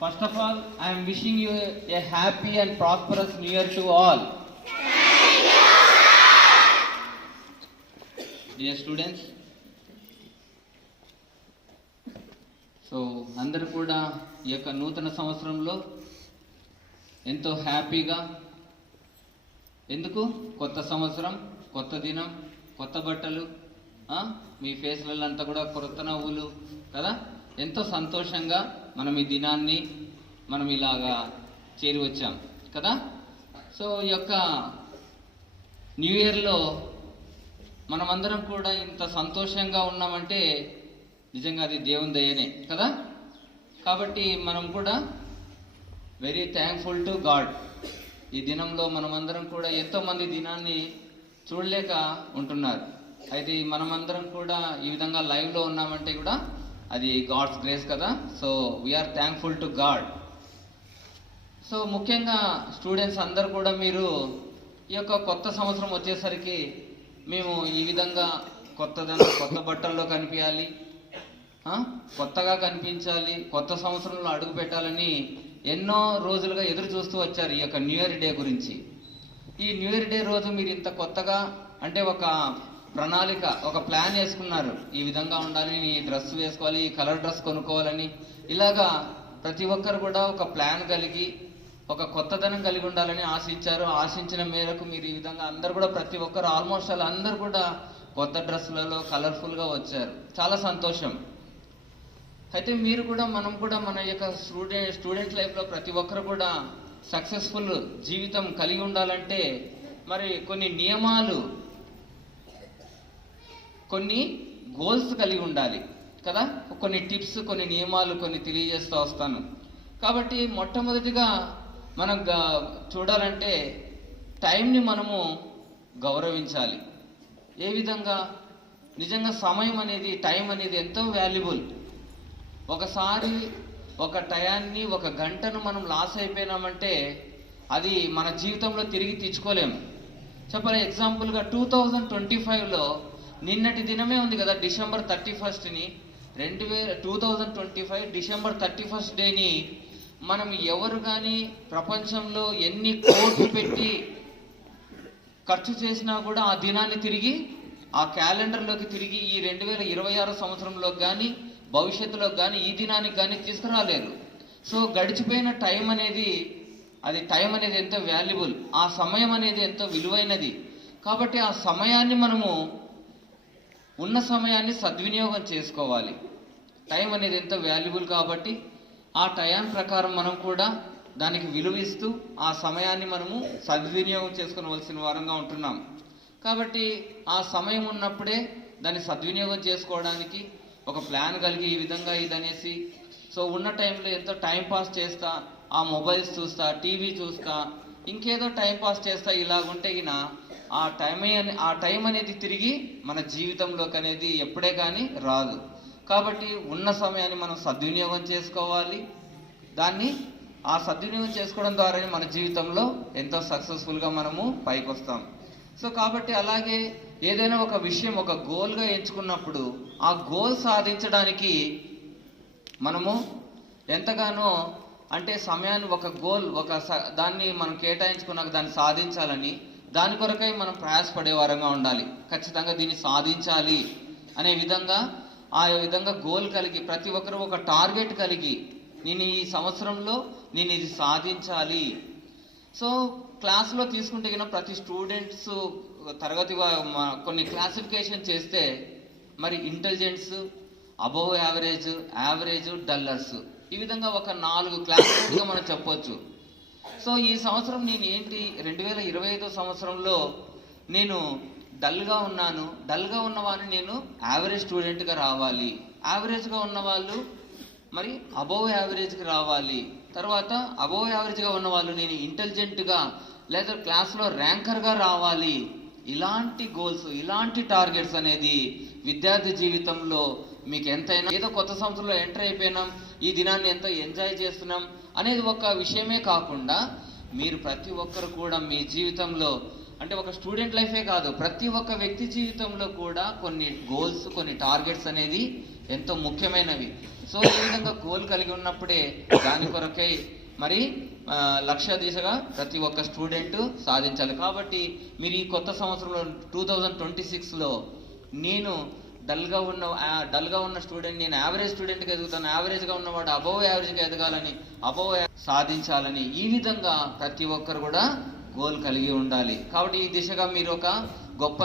First of all, I am wishing you a happy and prosperous New Year to all. Dear students, so అందరూ కూడా ఈ యొక్క నూతన సంవత్సరంలో ఎంతో హ్యాపీగా, ఎందుకు కొత్త సంవత్సరం, కొత్త దినం, కొత్త బట్టలు, మీ ఫేస్లలో అంతా కూడా కొత్త నవ్వులు కదా, ఎంతో సంతోషంగా మనం ఈ దినాన్ని మనం ఇలాగా చేరి వచ్చాం కదా. సో ఈ యొక్క న్యూ ఇయర్లో మనమందరం కూడా ఇంత సంతోషంగా ఉన్నామంటే నిజంగా అది దేవుని దయనే కదా. కాబట్టి మనం కూడా వెరీ థ్యాంక్ఫుల్ టు గాడ్. ఈ దినంలో మనమందరం కూడా ఎంతోమంది దినాన్ని చూడలేక ఉంటున్నారు. అయితే మనమందరం కూడా ఈ విధంగా లైవ్లో ఉన్నామంటే కూడా అది గాడ్స్ గ్రేస్ కదా. So we are thankful to God. So ముఖ్యంగా స్టూడెంట్స్ అందరు కూడా మీరు ఈ యొక్క కొత్త సంవత్సరం వచ్చేసరికి మేము ఈ విధంగా కొత్త బట్టల్లో కనిపించాలి, కొత్తగా కనిపించాలి, కొత్త సంవత్సరంలో అడుగు పెట్టాలని ఎన్నో రోజులుగా ఎదురు చూస్తూ వచ్చారు ఈ యొక్క న్యూ ఇయర్ డే గురించి. ఈ న్యూ ఇయర్ డే రోజు మీరు ఇంత కొత్తగా అంటే ఒక ప్రణాళిక, ఒక ప్లాన్ వేసుకున్నారు. ఈ విధంగా ఉండాలి, ఈ డ్రెస్ వేసుకోవాలి, ఈ కలర్ డ్రెస్ కొనుక్కోవాలని, ఇలాగా ప్రతి ఒక్కరు కూడా ఒక ప్లాన్ కలిగి ఒక కొత్తదనం కలిగి ఉండాలని ఆశించారు. ఆశించిన మేరకు మీరు ఈ విధంగా అందరు కూడా ప్రతి ఒక్కరు ఆల్మోస్ట్ అందరూ కూడా కొత్త డ్రెస్లలో కలర్ఫుల్గా వచ్చారు. చాలా సంతోషం. అయితే మీరు కూడా మనం కూడా మన యొక్క స్టూడెంట్ లైఫ్లో ప్రతి ఒక్కరు కూడా సక్సెస్ఫుల్ జీవితం కలిగి ఉండాలంటే మరి కొన్ని నియమాలు, కొన్ని గోల్స్ కలిగి ఉండాలి కదా. కొన్ని టిప్స్, కొన్ని నియమాలు కొన్ని తెలియజేస్తూ వస్తాను. కాబట్టి మొట్టమొదటిగా మనం చూడాలంటే టైంని మనము గౌరవించాలి. ఏ విధంగా? నిజంగా సమయం అనేది, టైం అనేది ఎంతో వాల్యుబుల్. ఒకసారి ఒక టయాన్ని, ఒక గంటను మనం లాస్ అయిపోయినామంటే అది మన జీవితంలో తిరిగి తెచ్చుకోలేము. చెప్పాలి, ఎగ్జాంపుల్గా 2025లో నిన్నటి దినమే ఉంది కదా, డిసెంబర్ 31ని 2025 డిసెంబర్ 31 డేని మనం ఎవరు కానీ ప్రపంచంలో ఎన్ని కోట్లు పెట్టి ఖర్చు చేసినా కూడా ఆ దినాన్ని తిరిగి ఆ క్యాలెండర్లోకి తిరిగి ఈ 2026 సంవత్సరంలోకి కానీ భవిష్యత్తులోకి కానీ ఈ దినానికి కానీ తీసుకురాలేరు. సో గడిచిపోయిన టైం అనేది ఎంతో వాల్యుబుల్, ఆ సమయం అనేది ఎంతో విలువైనది. కాబట్టి ఆ సమయాన్ని మనము ఉన్న సమయాన్ని సద్వినియోగం చేసుకోవాలి. టైం అనేది ఎంతో వాల్యుబుల్ కాబట్టి ఆ టైం ప్రకారం మనం కూడా దానికి విలువిస్తూ ఆ సమయాన్ని మనము సద్వినియోగం చేసుకోవలసిన వారంగా ఉంటున్నాం. కాబట్టి ఆ సమయం ఉన్నప్పుడే దాన్ని సద్వినియోగం చేసుకోవడానికి ఒక ప్లాన్ కలిగి ఈ విధంగా ఇదనేసి, సో ఉన్న టైంలో ఎంతో టైం పాస్ చేస్తా, ఆ మొబైల్స్ చూస్తా, టీవీ చూస్తా, ఇంకేదో టైం పాస్ చేస్తా, ఇలాగుంటే ఆ టైం అనేది తిరిగి మన జీవితంలోకి అనేది ఎప్పుడే కానీ రాదు. కాబట్టి ఉన్న సమయాన్ని మనం సద్వినియోగం చేసుకోవాలి. ఆ సద్వినియోగం చేసుకోవడం ద్వారానే మన జీవితంలో ఎంతో సక్సెస్ఫుల్గా మనము పైకి వస్తాం. సో కాబట్టి అలాగే ఏదైనా ఒక విషయం ఒక గోల్గా ఎంచుకున్నప్పుడు ఆ గోల్ సాధించడానికి మనము ఎంతగానో అంటే సమయాన్ని, ఒక గోల్, దాన్ని మనం కేటాయించుకున్నాక దాన్ని సాధించాలని దాని కొరకై మనం ప్రయాసపడే వారంగా ఉండాలి. ఖచ్చితంగా దీన్ని సాధించాలి అనే విధంగా ఆ విధంగా గోల్ కలిగి ప్రతి ఒక్కరు ఒక టార్గెట్ కలిగి నేను ఈ సంవత్సరంలో నేను ఇది సాధించాలి. సో క్లాస్లో తీసుకుంటే కన్నా ప్రతి స్టూడెంట్స్ తరగతి కొన్ని క్లాసిఫికేషన్ చేస్తే మరి intelligence, above average, average, dullards, ఈ విధంగా ఒక 4 క్లాసులుగా మనం చెప్పొచ్చు. సో ఈ సంవత్సరం నేను ఏంటి 2025 సంవత్సరంలో నేను డల్గా ఉన్నాను. డల్గా ఉన్నవాడిని నేను యావరేజ్ స్టూడెంట్గా రావాలి. యావరేజ్గా ఉన్నవాళ్ళు మరి అబోవ్ యావరేజ్కి రావాలి. తర్వాత అబోవ్ యావరేజ్గా ఉన్నవాళ్ళు నేను ఇంటెలిజెంట్గా లేదా క్లాస్లో ర్యాంకర్గా రావాలి. ఇలాంటి గోల్స్, ఇలాంటి టార్గెట్స్ అనేది విద్యార్థి జీవితంలో మీకు ఎంతైనా, ఏదో కొత్త సంవత్సరంలో ఎంటర్ అయిపోయినాం, ఈ దినాన్ని ఎంతో ఎంజాయ్ చేస్తున్నాం అనేది ఒక విషయమే కాకుండా మీరు ప్రతి ఒక్కరు కూడా మీ జీవితంలో అంటే ఒక స్టూడెంట్ లైఫే కాదు, ప్రతి ఒక్క వ్యక్తి జీవితంలో కూడా కొన్ని గోల్స్, కొన్ని టార్గెట్స్ అనేది ఎంతో ముఖ్యమైనవి. సో ఈ విధంగా గోల్ కలిగి ఉన్నప్పుడే దాని కొరకై మరి లక్ష్య దిశగా ప్రతి ఒక్క స్టూడెంట్ సాధించాలి. కాబట్టి మీరు ఈ కొత్త సంవత్సరంలో 2026లో నేను డల్గా ఉన్న స్టూడెంట్, నేను యావరేజ్ స్టూడెంట్గా ఎదుగుతాను, యావరేజ్గా ఉన్నవాడు అబవ్ యావరేజ్గా ఎదగాలని, అబవ్ సాధించాలని, ఈ విధంగా ప్రతి ఒక్కరు కూడా గోల్ కలిగి ఉండాలి. కాబట్టి ఈ దిశగా మీరు ఒక గొప్ప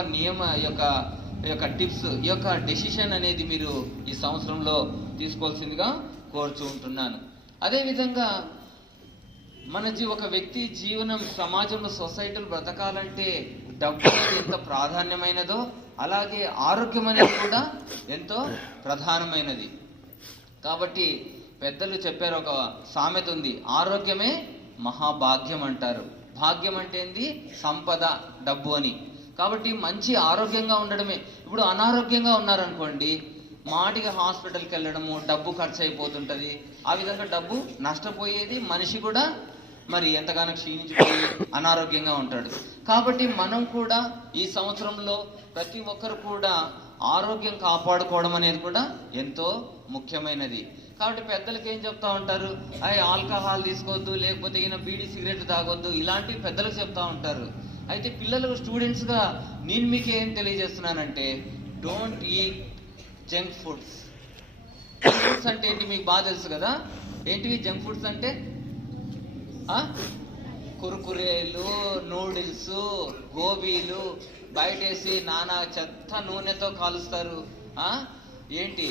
యొక్క టిప్స్, ఈ యొక్క డెసిషన్ అనేది మీరు ఈ సంవత్సరంలో తీసుకోవాల్సిందిగా కోరుచూ ఉంటున్నాను. అదేవిధంగా ఒక వ్యక్తి జీవనం, సమాజంలో, సొసైటీలో బ్రతకాలంటే డబ్బు అనేది ఎంత ప్రాధాన్యమైనదో అలాగే ఆరోగ్యం అనేది కూడా ఎంతో ప్రధానమైనది. కాబట్టి పెద్దలు చెప్పారు, ఒక సామెత ఉంది, ఆరోగ్యమే మహాభాగ్యం అంటారు. భాగ్యం అంటే ఏంది? సంపద, డబ్బు అని. కాబట్టి మంచి ఆరోగ్యంగా ఉండడమే. ఇప్పుడు అనారోగ్యంగా ఉన్నారనుకోండి, మాటిగా హాస్పిటల్కి వెళ్ళడము, డబ్బు ఖర్చు అయిపోతుంటుంది. ఆ విధంగా డబ్బు నష్టపోయేది, మనిషి కూడా మరి ఎంతగానో క్షీణించిపోయి అనారోగ్యంగా ఉంటాడు. కాబట్టి మనం కూడా ఈ సంవత్సరంలో ప్రతి ఒక్కరు కూడా ఆరోగ్యం కాపాడుకోవడం అనేది కూడా ఎంతో ముఖ్యమైనది. కాబట్టి పెద్దలకి ఏం చెప్తా ఉంటారు, ఆల్కహాల్ తీసుకోవద్దు, లేకపోతే ఈయన బీడీ సిగరెట్ తాగొద్దు, ఇలాంటివి పెద్దలకు చెప్తా ఉంటారు. అయితే పిల్లలు, స్టూడెంట్స్గా నేను మీకు ఏం తెలియజేస్తున్నానంటే, don't eat junk foods. Junk foods అంటే ఏంటి మీకు బాగా తెలుసు కదా. ఏంటివి జంక్ ఫుడ్స్ అంటే? కురుకురేలు, నూడిల్స్, గోబీలు బయటేసి నానా చెత్త నూనెతో కాలుస్తారు. ఏంటి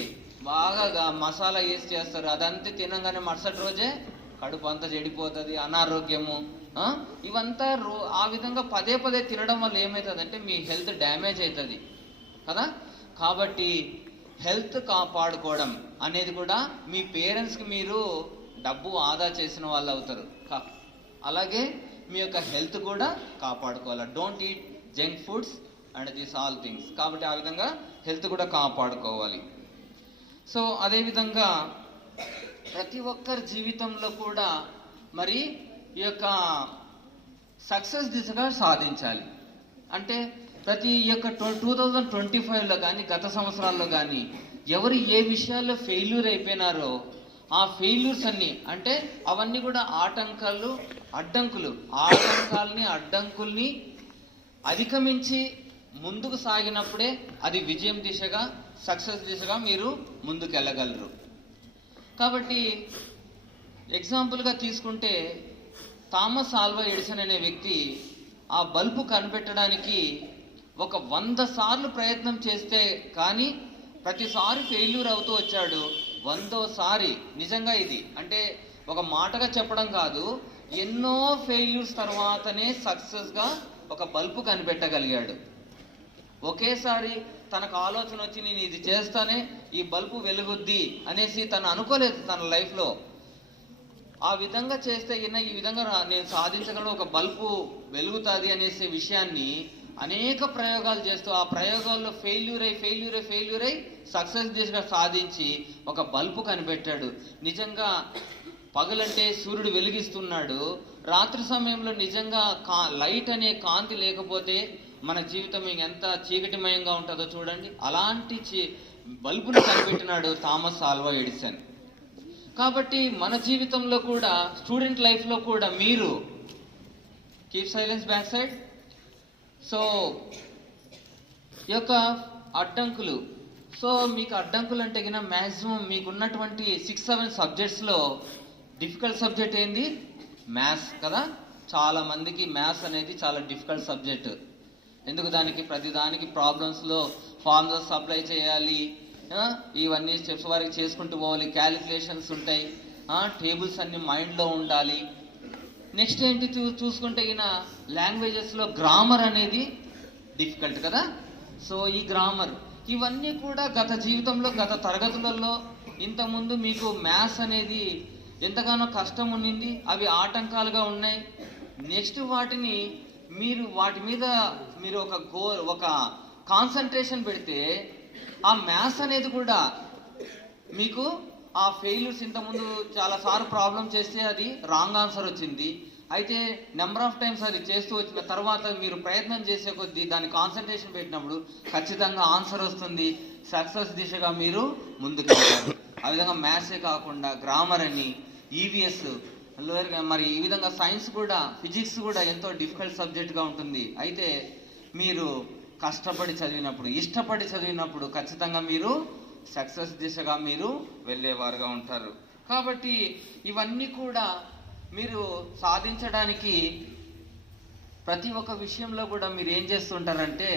బాగా మసాలా వేసి చేస్తారు. అదంతా తినగానే మరుసటి రోజే కడుపు అంతా చెడిపోతుంది, అనారోగ్యము. ఇవంతా ఆ విధంగా పదే పదే తినడం వల్ల ఏమవుతుందంటే మీ హెల్త్ డ్యామేజ్ అవుతుంది కదా. కాబట్టి హెల్త్ కాపాడుకోవడం అనేది కూడా మీ పేరెంట్స్కి మీరు డబ్బు ఆదా చేసిన వాళ్ళు అవుతారు. అలాగే మీ యొక్క హెల్త్ కూడా కాపాడుకోవాలి. Don't eat junk foods and this all things. కాబట్టి ఆ విధంగా హెల్త్ కూడా కాపాడుకోవాలి. సో అదేవిధంగా ప్రతి ఒక్కరి జీవితంలో కూడా మరి ఈ యొక్క సక్సెస్ దిశగా సాధించాలి. అంటే ప్రతి యొక్క 2025లో కానీ, గత సంవత్సరాల్లో కానీ ఎవరు ఏ విషయాల్లో ఫెయిల్యూర్ అయిపోయినారో ఆ ఫెయిల్యూర్స్ అన్ని, అంటే అవన్నీ కూడా అడ్డంకుల్ని అధిగమించి ముందుకు సాగినప్పుడే అది విజయం దిశగా, సక్సెస్ దిశగా మీరు ముందుకు వెళ్ళగలరు. కాబట్టి ఎగ్జాంపుల్గా తీసుకుంటే థామస్ ఆల్వా ఎడిసన్ అనే వ్యక్తి ఆ బల్బు కనిపెట్టడానికి 100 సార్లు ప్రయత్నం చేస్తే కానీ ప్రతిసారి ఫెయిల్యూర్ అవుతూ వచ్చాడు. 100సారి, నిజంగా ఇది అంటే ఒక మాటగా చెప్పడం కాదు, ఎన్నో ఫెయిల్యూర్స్ తర్వాతనే సక్సెస్గా ఒక బల్బు కనిపెట్టగలిగాడు. ఒకేసారి తనకు ఆలోచన వచ్చి నేను ఇది చేస్తానే ఈ బల్బు వెలుగుద్ది అనేసి తను అనుకోలేదు తన లైఫ్లో. ఆ విధంగా చేస్తే ఈ విధంగా నేను సాధించగలను, ఒక బల్బు వెలుగుతుంది అనేసే విషయాన్ని అనేక ప్రయోగాలు చేస్తూ ఆ ప్రయోగాల్లో ఫెయిల్యూర్ అయి సక్సెస్ దిశగా సాధించి ఒక బల్బు కనిపెట్టాడు. నిజంగా పగలంటే సూర్యుడు వెలిగిస్తున్నాడు, రాత్రి సమయంలో నిజంగా లైట్ అనే కాంతి లేకపోతే మన జీవితం ఎంత చీకటిమయంగా ఉంటుందో చూడండి. అలాంటి బల్బును కనిపెట్టినాడు థామస్ ఆల్వా ఎడిసన్. కాబట్టి మన జీవితంలో కూడా, స్టూడెంట్ లైఫ్లో కూడా మీరు keep silence back side. So ఈ యొక్క అడ్డంకులు, సో మీకు అడ్డంకులు అంటే కింద మ్యాక్సిమం మీకు ఉన్నటువంటి 6-7 సబ్జెక్ట్స్లో డిఫికల్ట్ సబ్జెక్ట్ ఏంది? మ్యాథ్స్ కదా. చాలా మందికి మ్యాథ్స్ అనేది చాలా డిఫికల్ట్ సబ్జెక్ట్. ఎందుకు? ప్రతి దానికి ప్రాబ్లమ్స్లో ఫార్ములాస్ అప్లై చేయాలి, ఇవన్నీ స్టెప్స్ వారికి చేసుకుంటూ పోవాలి, క్యాలిక్యులేషన్స్ ఉంటాయి, టేబుల్స్ అన్ని మైండ్లో ఉండాలి. నెక్స్ట్ ఏంటి చూసుకుంటే లాంగ్వేజెస్లో గ్రామర్ అనేది డిఫికల్ట్ కదా. సో ఈ గ్రామర్, ఇవన్నీ కూడా గత జీవితంలో, గత తరగతులలో ఇంతకుముందు మీకు మ్యాథ్స్ అనేది ఎంతగానో కష్టం ఉండింది, అవి ఆటంకాలుగా ఉన్నాయి. నెక్స్ట్ వాటి మీద మీరు ఒక కాన్సన్ట్రేషన్ పెడితే ఆ మ్యాథ్స్ అనేది కూడా మీకు ఆ ఫెయిల్యూర్స్, ఇంతకుముందు చాలాసార్లు ప్రాబ్లం చేస్తే అది రాంగ్ ఆన్సర్ వచ్చింది, అయితే నెంబర్ ఆఫ్ టైమ్స్ అది చేస్తూ వచ్చిన తర్వాత మీరు ప్రయత్నం చేసే కొద్దీ దాన్ని కాన్సన్ట్రేషన్ పెట్టినప్పుడు ఖచ్చితంగా ఆన్సర్ వస్తుంది, సక్సెస్ దిశగా మీరు ముందుకు వెళ్తారు. ఆ విధంగా మ్యాథ్సే కాకుండా గ్రామర్ అని, ఈవీఎస్, మరి ఈ విధంగా సైన్స్ కూడా, ఫిజిక్స్ కూడా ఎంతో డిఫికల్ట్ సబ్జెక్ట్గా ఉంటుంది. అయితే మీరు కష్టపడి చదివినప్పుడు, ఇష్టపడి చదివినప్పుడు ఖచ్చితంగా మీరు సక్సెస్ దిశగా మీరు వెళ్ళేవారుగా ఉంటారు. కాబట్టి ఇవన్నీ కూడా మీరు సాధించడానికి ప్రతి ఒక్క విషయంలో కూడా మీరు ఏం చేస్తుంటారంటే,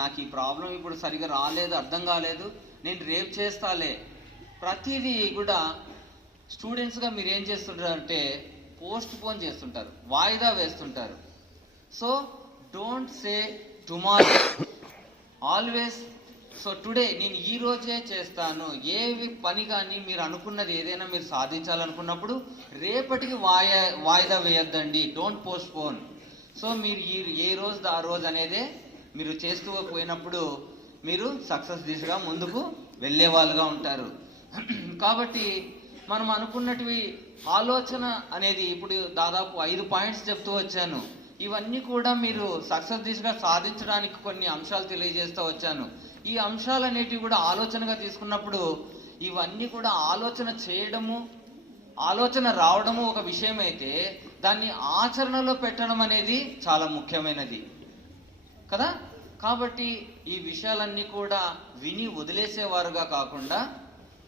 నాకు ఈ ప్రాబ్లం ఇప్పుడు సరిగా రాలేదు, అర్థం కాలేదు, నేను రేపు చేస్తాలే. ప్రతిదీ కూడా స్టూడెంట్స్గా మీరు ఏం చేస్తుంటారంటే పోస్ట్ పోన్ చేస్తుంటారు, వాయిదా వేస్తుంటారు. So don't say tomorrow, always so today, నేను ఈ రోజే చేస్తాను. ఏ పని కానీ మీరు అనుకున్నది ఏదైనా మీరు సాధించాలనుకున్నప్పుడు రేపటికి వాయిదా వేయొద్దండి. Don't postpone. సో మీరు ఏ రోజు ఆ రోజు అనేదే మీరు చేస్తూ పోయినప్పుడు మీరు సక్సెస్ దిశగా ముందుకు వెళ్ళే వాళ్ళుగా ఉంటారు. కాబట్టి మనం అనుకున్నటివి ఆలోచన అనేది ఇప్పుడు దాదాపు 5 పాయింట్స్ చెప్తూ వచ్చాను. ఇవన్నీ కూడా మీరు సక్సెస్ దిశగా సాధించడానికి కొన్ని అంశాలు తెలియజేస్తూ వచ్చాను. ఈ అంశాలు అనేటివి కూడా ఆలోచనగా తీసుకున్నప్పుడు ఇవన్నీ కూడా ఆలోచన చేయడము, ఆలోచన రావడము ఒక విషయం అయితే, దాన్ని ఆచరణలో పెట్టడం అనేది చాలా ముఖ్యమైనది కదా. కాబట్టి ఈ విషయాలన్నీ కూడా విని వదిలేసేవారుగా కాకుండా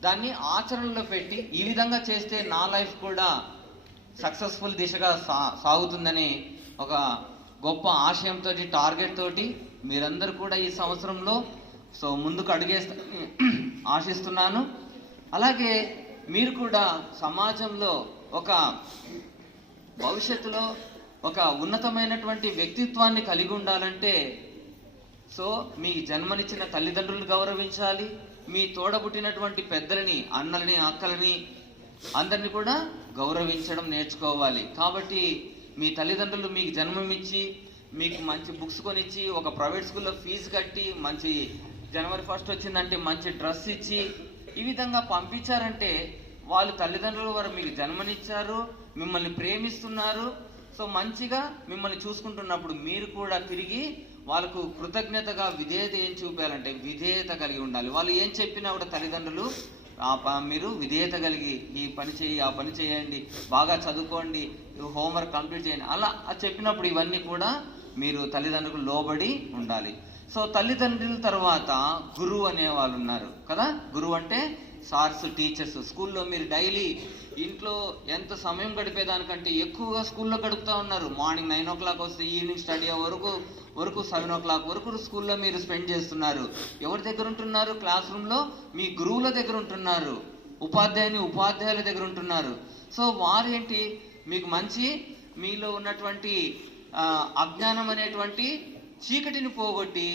దాన్ని ఆచరణలో పెట్టి ఈ విధంగా చేస్తే నా లైఫ్ కూడా సక్సెస్ఫుల్ దిశగా సాగుతుందని ఒక గొప్ప ఆశయంతో, టార్గెట్ తోటి మీరందరూ కూడా ఈ సంవత్సరంలో ముందుకు అడుగేస్తారని ఆశిస్తున్నాను. అలాగే మీరు కూడా సమాజంలో ఒక భవిష్యత్తులో ఒక ఉన్నతమైనటువంటి వ్యక్తిత్వాన్ని కలిగి ఉండాలంటే మీ జన్మనిచ్చిన తల్లిదండ్రులు గౌరవించాలి. మీ తోడబుట్టినటువంటి పెద్దలని, అన్నలని, అక్కలని అందరినీ కూడా గౌరవించడం నేర్చుకోవాలి. కాబట్టి మీ తల్లిదండ్రులు మీకు జన్మమిచ్చి, మీకు మంచి బుక్స్ కొనిచ్చి, ఒక ప్రైవేట్ స్కూల్లో ఫీజు కట్టి, మంచి జనవరి 1 వచ్చిందంటే మంచి డ్రెస్ ఇచ్చి, ఈ విధంగా పంపించారంటే వాళ్ళు తల్లిదండ్రులు వారు మీకు జన్మనిచ్చారు, మిమ్మల్ని ప్రేమిస్తున్నారు. మంచిగా మిమ్మల్ని చూసుకుంటున్నప్పుడు మీరు కూడా తిరిగి వాళ్ళకు కృతజ్ఞతగా విధేయత ఏం చూపించాలంటే విధేయత కలిగి ఉండాలి. వాళ్ళు ఏం చెప్పినా కూడా తల్లిదండ్రులు మీరు విధేయత కలిగి ఈ పని చేయి, ఆ పని చేయండి, బాగా చదువుకోండి, హోంవర్క్ కంప్లీట్ చేయండి, అలా చెప్పినప్పుడు ఇవన్నీ కూడా మీరు తల్లిదండ్రులకు లోబడి ఉండాలి. తల్లిదండ్రుల తర్వాత గురువు అనే వాళ్ళు ఉన్నారు కదా. గురువు అంటే సార్స్, టీచర్స్. స్కూల్లో మీరు డైలీ ఇంట్లో ఎంత సమయం గడిపేదానికంటే ఎక్కువగా స్కూల్లో గడుపుతూ ఉన్నారు. మార్నింగ్ 9 o'clock వస్తే ఈవినింగ్ స్టడీ వరకు 7 o'clock వరకు స్కూల్లో మీరు స్పెండ్ చేస్తున్నారు. ఎవరి దగ్గర ఉంటున్నారు? క్లాస్ రూమ్లో మీ గురువుల దగ్గర ఉంటున్నారు, ఉపాధ్యాయుల దగ్గర ఉంటున్నారు. వారు ఏంటి, మీకు మంచి మీలో ఉన్నటువంటి అజ్ఞానం అనేటువంటి చీకటిని పోగొట్టి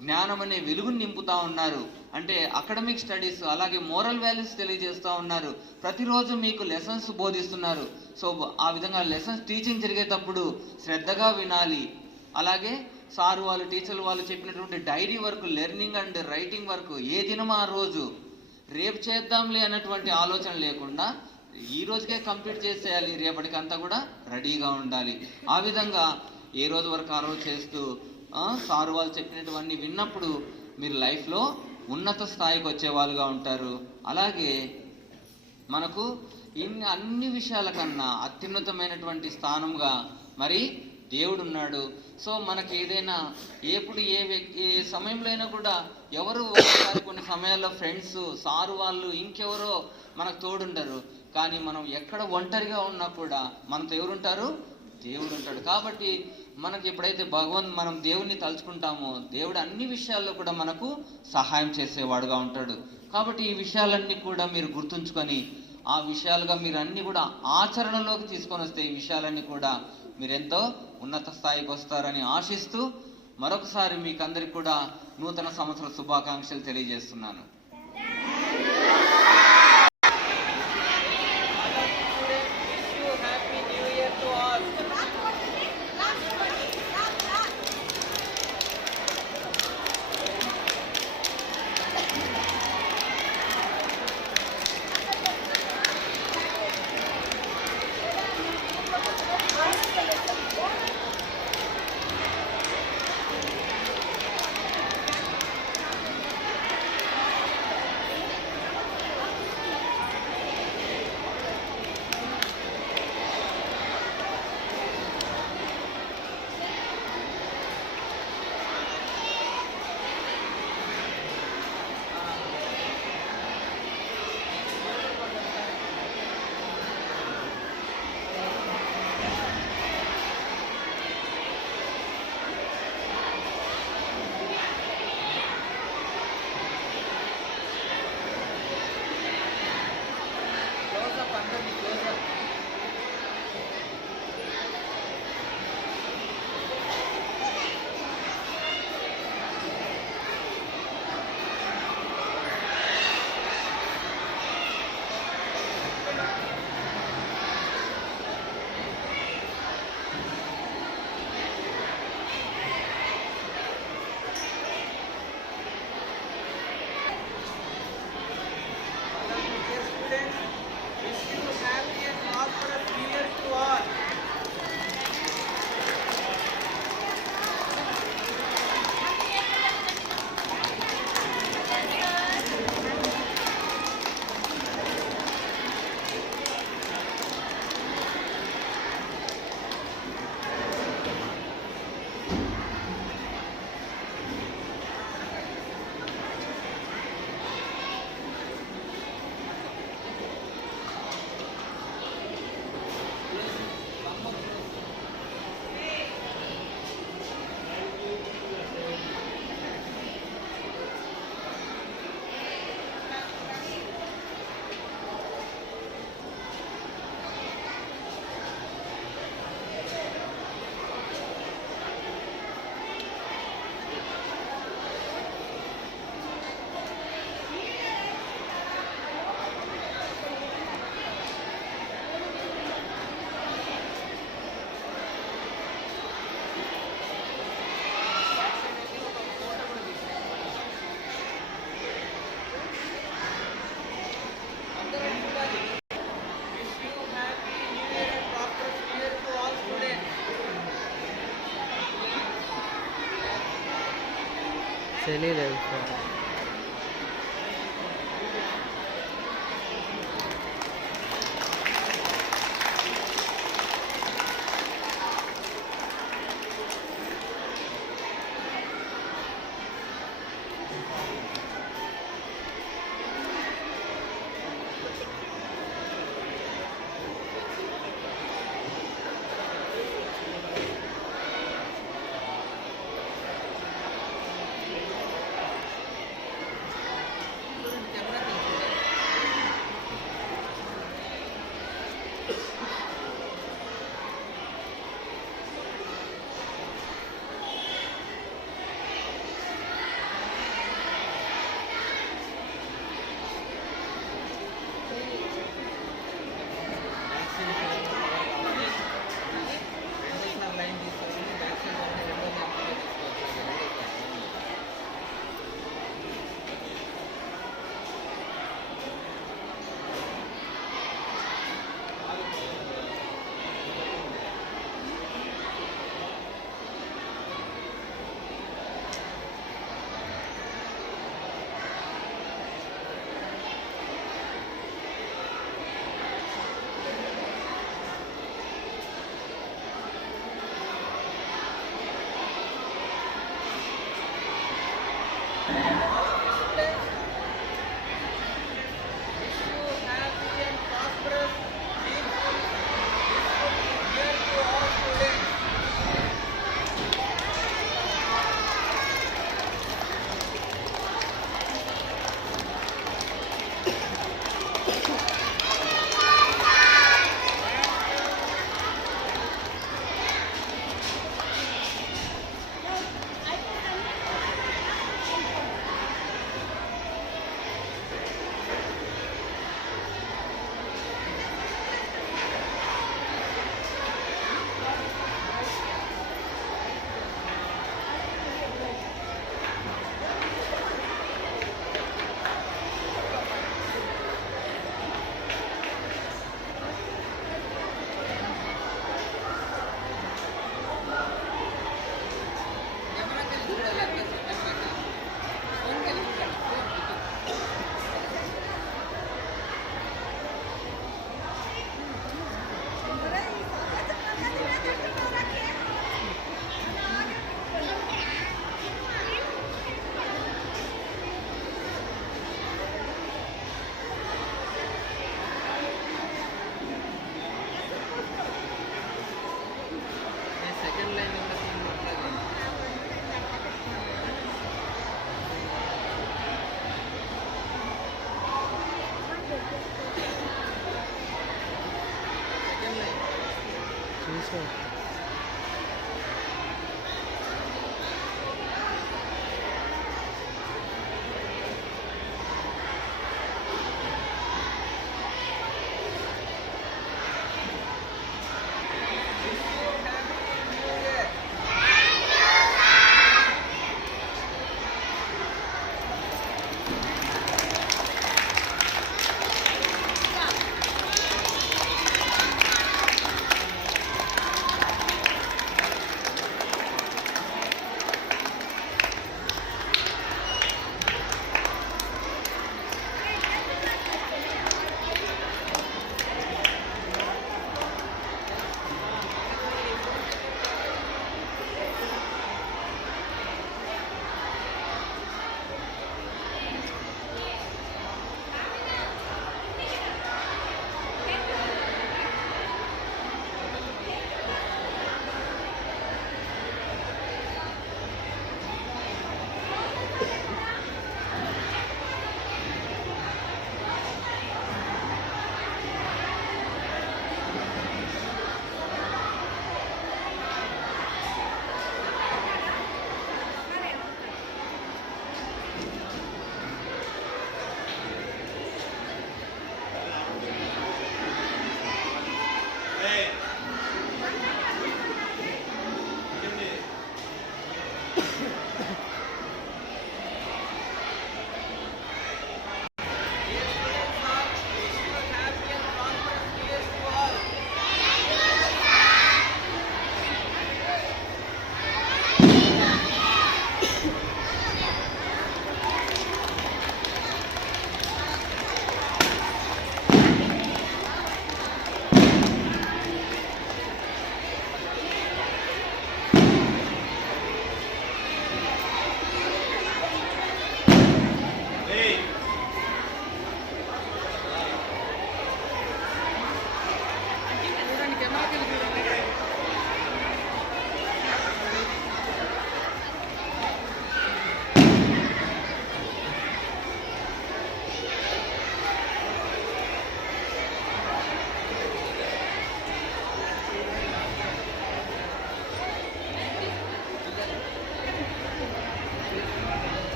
జ్ఞానం అనే వెలుగుని నింపుతా ఉన్నారు. అంటే అకాడమిక్ స్టడీస్, అలాగే మోరల్ వాల్యూస్ తెలియజేస్తూ ఉన్నారు. ప్రతిరోజు మీకు లెసన్స్ బోధిస్తున్నారు. ఆ విధంగా లెసన్స్ టీచింగ్ జరిగేటప్పుడు శ్రద్ధగా వినాలి. అలాగే సార్ వాళ్ళు, టీచర్లు వాళ్ళు చెప్పినటువంటి diary work, learning and writing work ఏ దినం ఆ రోజు, రేపు చేద్దాంలే అన్నటువంటి ఆలోచన లేకుండా ఈ రోజుకే కంప్లీట్ చేసేయాలి, రేపటికంతా కూడా రెడీగా ఉండాలి. ఆ విధంగా ఏ రోజు వరకు ఆ రోజు చేస్తూ సారు వాళ్ళు చెప్పినటువన్నీ విన్నప్పుడు మీరు లైఫ్లో ఉన్నత స్థాయికి వచ్చే వాళ్ళుగా ఉంటారు. అలాగే మనకు అన్ని విషయాల కన్నా అత్యున్నతమైనటువంటి స్థానంగా మరి దేవుడు ఉన్నాడు. మనకి ఏదైనా ఎప్పుడు ఏ సమయంలో అయినా కూడా ఎవరు ఒకసారి కొన్ని సమయాల్లో ఫ్రెండ్స్, సారు వాళ్ళు, ఇంకెవరో మనకు తోడుంటారు. కానీ మనం ఎక్కడ ఒంటరిగా ఉన్నా కూడా మనతో ఎవరుంటారు? దేవుడు ఉంటాడు. కాబట్టి మనకి ఎప్పుడైతే మనం దేవుణ్ణి తలుచుకుంటామో దేవుడు అన్ని విషయాల్లో కూడా మనకు సహాయం చేసేవాడుగా ఉంటాడు. కాబట్టి ఈ విషయాలన్నీ కూడా మీరు గుర్తుంచుకొని ఆ విషయాలుగా మీరు అన్ని కూడా ఆచరణలోకి తీసుకొని వస్తే ఈ విషయాలన్నీ కూడా మీరెంతో ఉన్నత స్థాయికి వస్తారని ఆశిస్తూ మరొకసారి మీకు అందరికి కూడా నూతన సంవత్సర శుభాకాంక్షలు తెలియజేస్తున్నాను. తెలియలేదు. చూసా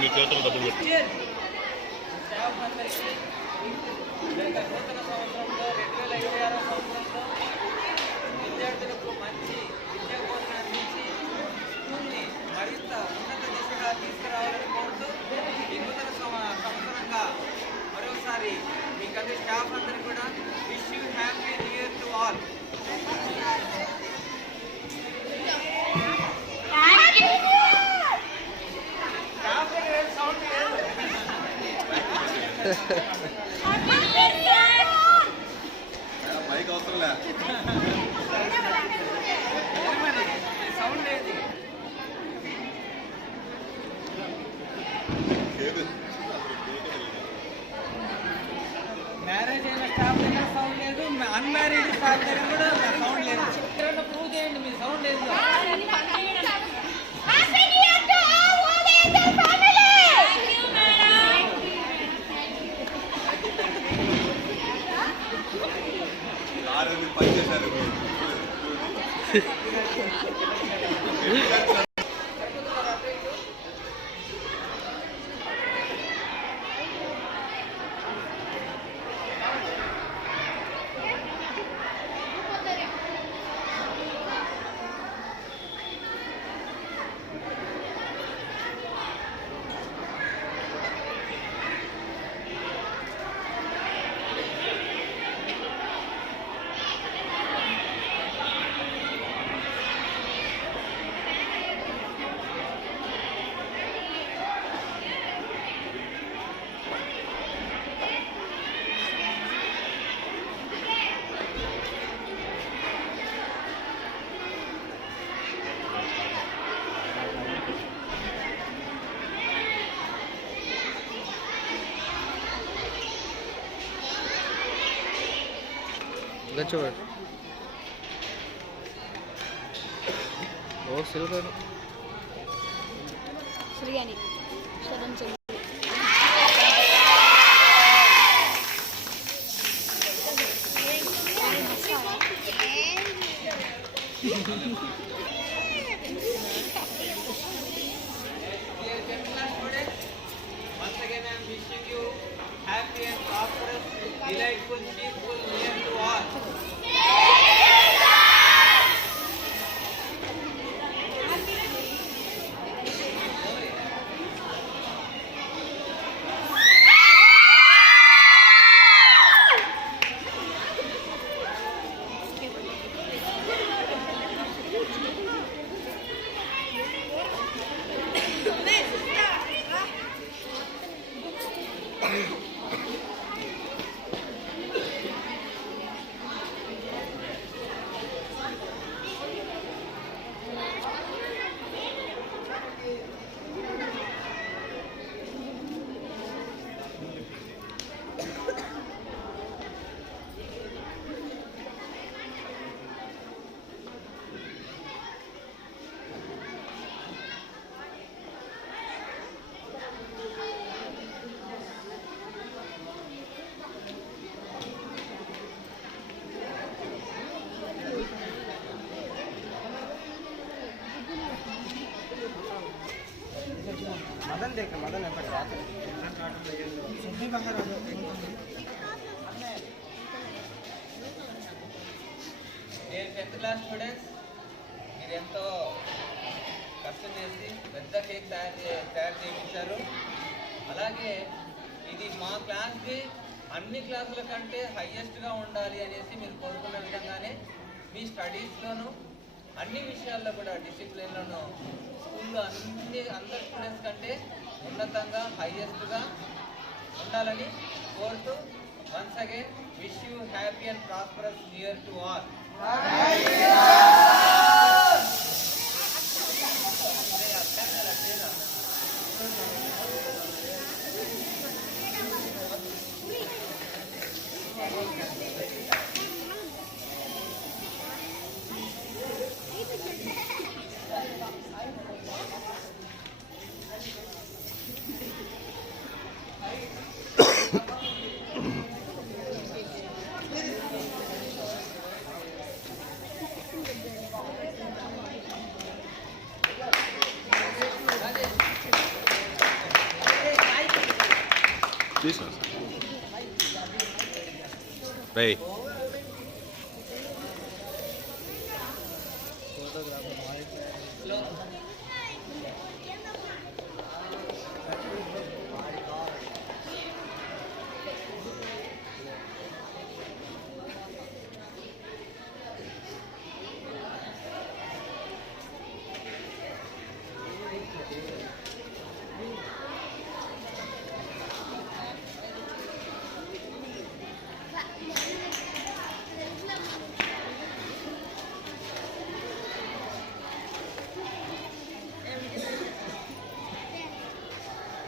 మీ చేతులు డబ్బులు పెట్టి నూతన సంవత్సరంలో 2026 సంవత్సరంలో విద్యార్థులకు మంచి విద్యా బోధన అందించి స్కూల్ని మరింత ఉన్నత దిశగా తీసుకురావాలని కోరుతూ ఈ నూతన సంవత్సరంగా మరోసారి మీకందరి స్టాఫ్ అందరికీ కూడా wish you happy new year to all. Mic అవసరంలే సౌండ్ లేదు. మ్యారేజ్ అయిన స్టాఫ్ దగ్గర సౌండ్ లేదు, అన్మ్యారీడ్ స్టాఫ్ దగ్గర కూడా సౌండ్ లేదు. ఇక్కడ ప్రూవ్ చేయండి మీ సౌండ్ లేదు. పనిచేశారు గచ్చవాడు ఓ సిల్వర్ శ్రీయాని శరణ్ చెల్లి Dear gentlemen students, once again I am wishing you happy and prosperous, delightful, peaceful year to all. Madan देख मदन एफर्ट रात सुबह बाहर आ Dear 10th class students, మీరు ఎంతో కష్టం చేసి పెద్ద కేక్ తయారు చేయించారు. అలాగే ఇది మా క్లాస్కి అన్ని క్లాసుల కంటే హైయెస్ట్గా ఉండాలి అనేసి మీరు కోరుకున్న విధంగానే మీ స్టడీస్లోను అన్ని విషయాల్లో కూడా డిసిప్లిన్లోను స్కూల్లో అందరి స్టూడెంట్స్ కంటే ఉన్నతంగా హైయెస్ట్గా ఉండాలని కోరుతూ once again wish you happy and prosperous year to all. Jesus. Hey.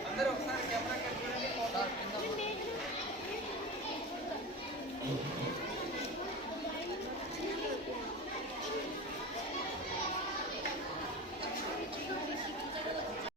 అందరూ ఒకసారి కెమెరా చూడండి.